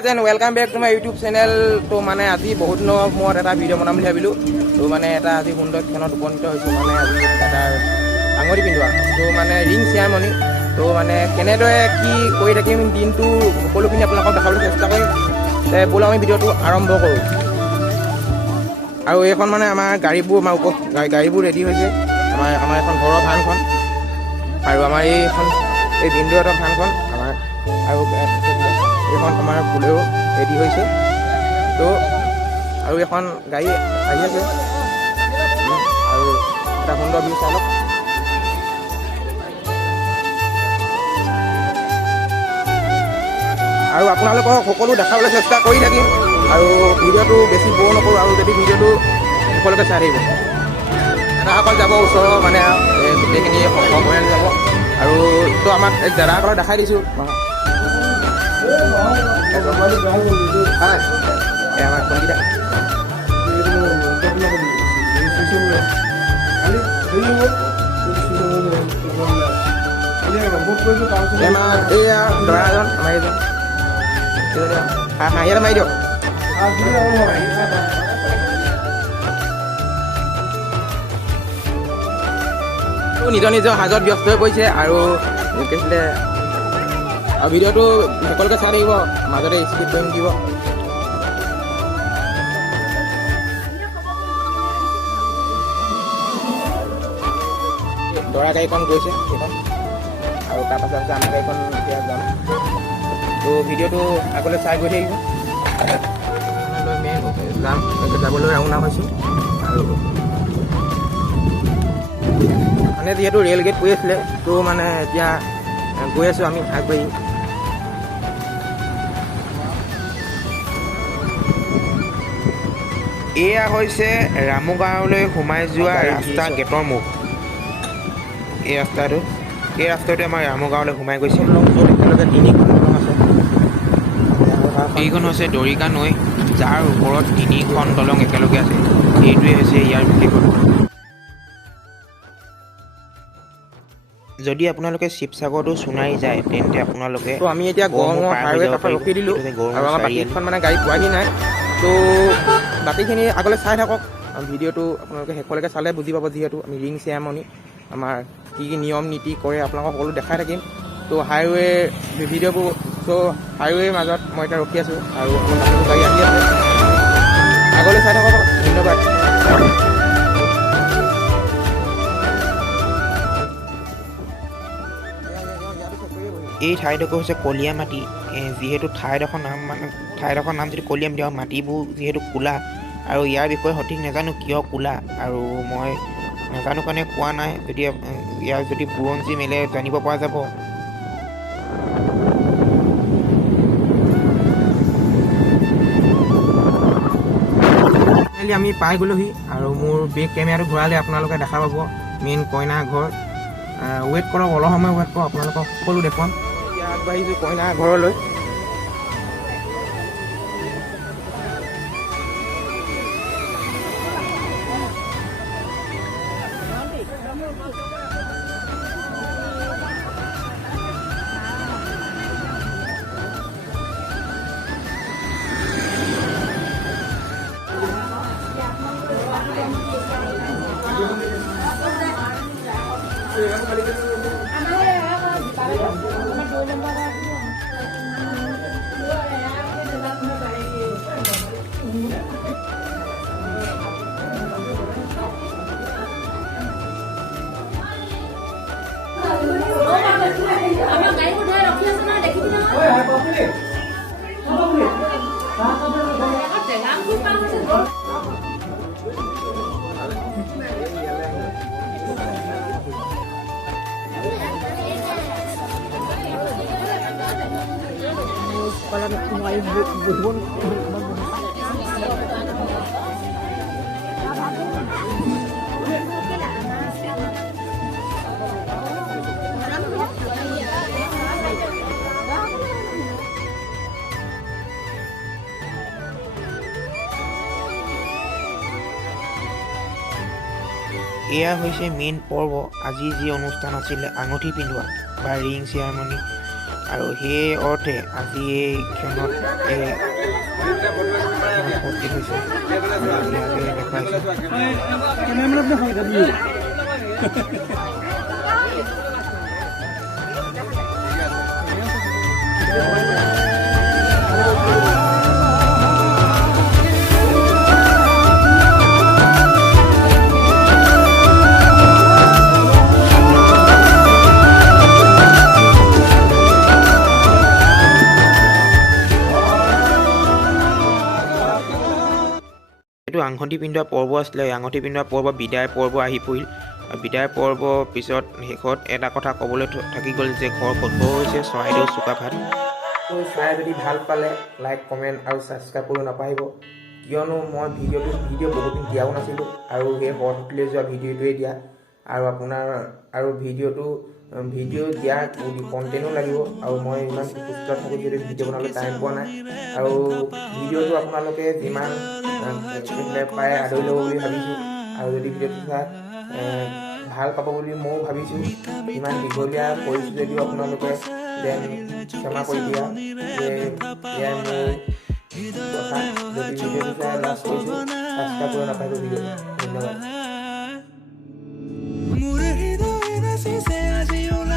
Then welcome back to my YouTube channel. তো মানে আজি বহুত দিনৰ মূৰত এটা ভিডিঅ' বনাম বুলি ভাবিলোঁ। তো মানে এটা আজি সুন্দৰ ক্ষণত উপনীত হৈছোঁ। মানে আজি দাদাৰ আঙুঠি পিন্ধোৱা, তো মানে ৰিং চেয়াৰমনি। তো মানে কেনেদৰে কি কৰি থাকিম দিনটো সকলোখিনি আপোনালোকক দেখাবলৈ চেষ্টা কৰিম। ব'লক আমি ভিডিঅ'টো আৰম্ভ কৰোঁ। আৰু এইখন মানে আমাৰ গাড়ীবোৰ গাড়ীবোৰ ৰেডি হৈছে। আমাৰ এখন ঘৰৰ ভানখন আৰু আমাৰ এই বিন্দুহঁতৰ ভানখন আমাৰ আৰু এইখন আমাৰ বুলেৰো ৰেডি হৈছে। তো আৰু এখন গাড়ী আহি আছে আৰু এটা সুন্দৰ ভিউ চাই লওক। আৰু আপোনালোকক সকলো দেখাবলৈ চেষ্টা কৰি থাকিম আৰু ভিডিঅ'টো বেছি ব'ৰ নকৰোঁ। আৰু যদি ভিডিঅ'টো সকলোকে চাই থাকিব, দাদাসকল যাব ওচৰৰ মানে গোটেইখিনি পৰিয়াল যাব। আৰু তো আমাক দাদাসকলক দেখাই দিছোঁ। আমাৰ কোনকেইটা এয়া দৰাজন আমাৰ এইজন ইয়াতে মাৰি দিয়ক। নিজৰ নিজৰ সাজত ব্যস্ত হৈ পৰিছে আৰু কি আছিলে আৰু ভিডিঅ'টো সকলোকে চাই থাকিব, মাজতে স্কিপ কৰি দিব। দৰা গাড়ীখন গৈছে সেইখন, আৰু তাৰপাছত আছে আমাৰ গাড়ীখন এতিয়া যাম। তো ভিডিঅ'টো আগলৈ চাই গৈ থাকিব। যাম যাবলৈ ৰাওনা হৈছোঁ। আৰু মানে যিহেতু ৰেল গেট কৰি আছিলে, তো মানে এতিয়া গৈ আছোঁ আমি আগবাঢ়ি। এয়া হৈছে ৰামুগাঁৱলৈ সোমাই যোৱা ৰাস্তা গেটৰ মুখ। এই ৰাস্তাটোৱে আমাৰ ৰামুগাঁৱলৈ সোমাই গৈছে। এইখন হৈছে দৰিকা নৈ, যাৰ ওপৰত 3খন দলং একেলগে আছে। এইটোৱে হৈছে ইয়াৰ বিশেষত্ব। যদি আপোনালোকে শিৱসাগৰটো সোণাৰী যায়, তেন্তে আপোনালোকে তো আমি এতিয়া গড়মূৰ হাইৱে কাষত ৰখি দিলোঁ আৰু আমাৰ বাকীখন মানে গাড়ী পোৱাহি নাই। তো বাকীখিনি আগলৈ চাই থাকক। ভিডিঅ'টো আপোনালোকে শেষলৈকে চালে বুজি পাব। যিহেতু আমি ৰিং চেয়াৰমনি আমাৰ কি কি নিয়ম নীতি কৰে আপোনালোকক সকলো দেখাই থাকিম। তো হাইৱে ভিডিঅ'বোৰ হাইৱেৰ মাজত মই এতিয়া ৰখি আছোঁ আৰু আমাৰ বাকীবোৰ গাড়ী আহি আছে। আগলৈ চাই থাকক। ধন্যবাদ। এই ঠাইডোখৰ হৈছে কলীয়া মাটি। যিহেতু ঠাইডোখৰ নাম যদি কলীয়া মাটি, আৰু মাটিবোৰ যিহেতু ক'লা, আৰু ইয়াৰ বিষয়ে সঠিক নাজানো কিয় ক'লা, আৰু মই নাজানো কাৰণে কোৱা নাই। যদি ইয়াৰ যদি বুৰঞ্জী মেলে জানিব পৰা যাব। আমি পাই গ'লোহি আৰু মোৰ বেক কেমেৰাটো ঘূৰালে আপোনালোকে দেখা পাব মেইন কইনা ঘৰ। ৱেইট কৰক, অলপ সময় ৱেইট কৰক, আপোনালোকক সকলো দেখুৱাম। এতিয়া আগবাঢ়িছোঁ কইনা ঘৰলৈ। এয়া হৈছে মেইন পৰ্ব। আজি যি অনুষ্ঠান আছিলে আঙুঠি পিন্ধোৱা বা ৰিং চেয়াৰমনি, আৰু সেই অৰ্থে আজি এইখনত উপস্থিত হৈছে ইয়াকে দেখুৱাইছোঁ। এইটো আঙুঠি পিন্ধোৱা পৰ্ব আছিলে। আঙুঠি পিন্ধোৱা পৰ্ব বিদায় পৰ্ব আহি পৰিল। বিদায় পৰ্বৰ পিছত শেষত এটা কথা ক'বলৈ থাকি গ'ল যে ঘৰ ক'ত হৈছে চৰাইদেউ চুকাফাত। চাই যদি ভাল পালে লাইক কমেণ্ট আৰু ছাবস্ক্ৰাইব কৰিব নাপাহৰিব, কিয়নো মই ভিডিঅ' বহুত দিন দিয়াও নাছিলোঁ আৰু সেই হ্ৰদলৈ যোৱা ভিডিঅ'টোৱে দিয়া আৰু আপোনাৰ আৰু ভিডিঅ' দিয়া কণ্টেণ্টো লাগিব আৰু মই ইমান সুস্থ থাকোঁ যিহেতু ভিডিঅ' বনাবলৈ টাইম পোৱা নাই আৰু ভিডিঅ'টো আপোনালোকে যিমান প্ৰায় আদৰি ল'ব বুলি ভাবিছোঁ আৰু যদি ভিডিঅ'টো চাই ভাল পাব বুলি ময়ো ভাবিছোঁ। ইমান দীঘলীয়া কৰিছোঁ যদিও আপোনালোকে যেন ক্ষমা কৰি দিয়া যে এয়াই মোৰ কথা। যদি ভিডিঅ'টো চাই লাষ্ট কৰিছোঁ ছাবস্ক্ৰাইব কৰিব নাপাহৰিব ভিডিঅ'টো। ধন্যবাদ।